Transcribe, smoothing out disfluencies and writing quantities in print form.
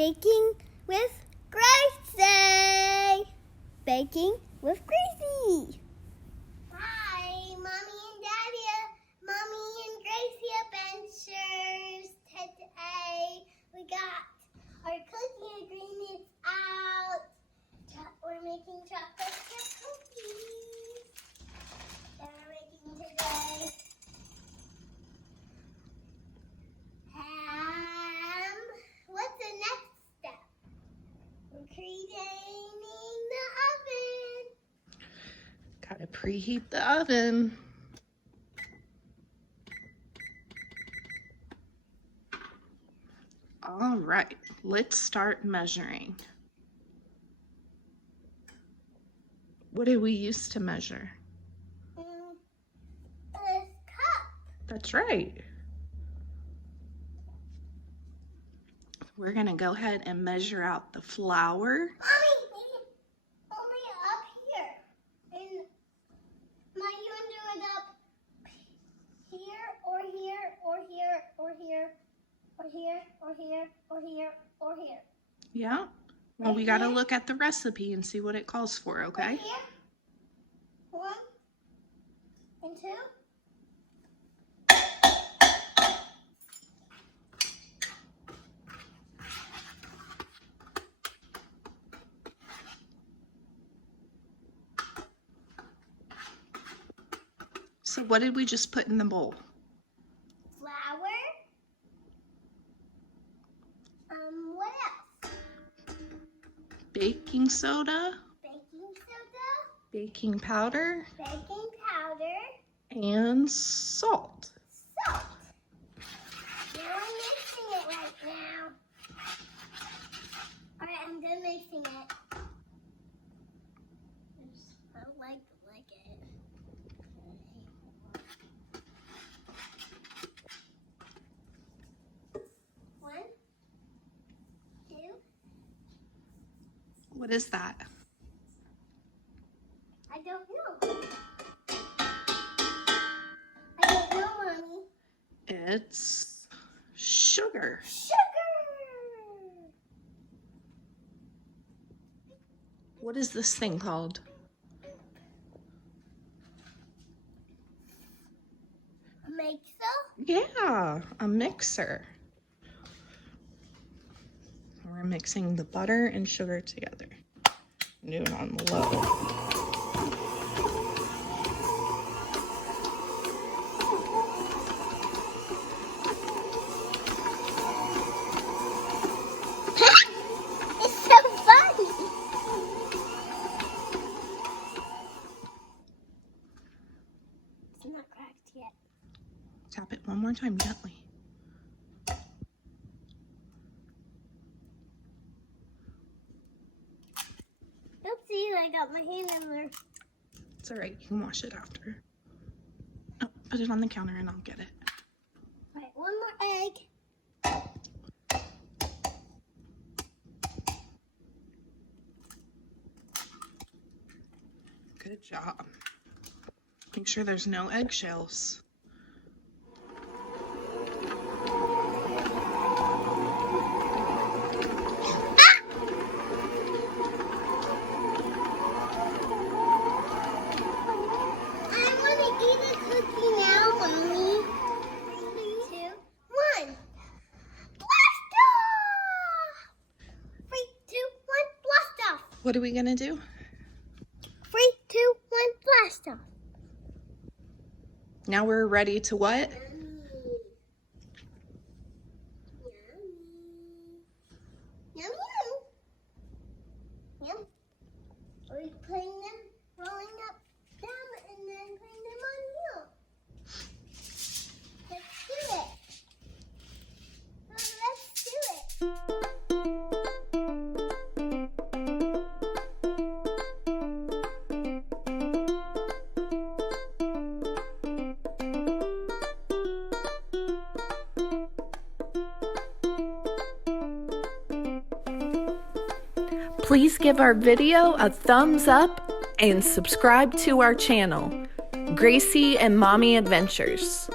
Baking with Gracie! Baking with Gracie! Hi, Mommy and Mommy and Gracie Adventures. Today we got our cookie ingredients out. We're making chocolate chip cookies that we're making today. What's the next step? We're preheating the oven. Gotta preheat the oven. All right, let's start measuring. What do we use to measure? This cup. That's right. We're gonna go ahead and measure out the flour. Mommy, only up here. And you want to do it up here, or here, or here, or here, or here, or here, or here, or here. Yeah? Well, we gotta look at the recipe and see what it calls for, okay? Right here. 1 and 2. So what did we just put in the bowl? Flour. What else? Baking soda, baking powder, and salt. Salt. Now I'm mixing it right now. Alright, I'm done mixing it. I like it. 1, 2. What is that? I don't know. I don't know, Mommy. It's sugar. Sugar! What is this thing called? A mixer? Yeah, a mixer. We're mixing the butter and sugar together. Do it on low. It's so funny. It's not cracked yet. Tap it one more time gently. Oopsie, I got my hand in there. It's all right, you can wash it after. Oh, put it on the counter and I'll get it. All right, one more egg. Good job. Make sure there's no eggshells. I want to eat a cookie now, Mommy. 3, 2, 1. Blast off! 3, 2, 1, blast off! What are we gonna do? 3, 2, 1, blast off! Now we're ready to what? Yum, yum. Yum. Are we putting them, rolling up them, and then putting them on you? Let's do it. Let's do it. Please give our video a thumbs up and subscribe to our channel, Gracie and Mommy Adventures.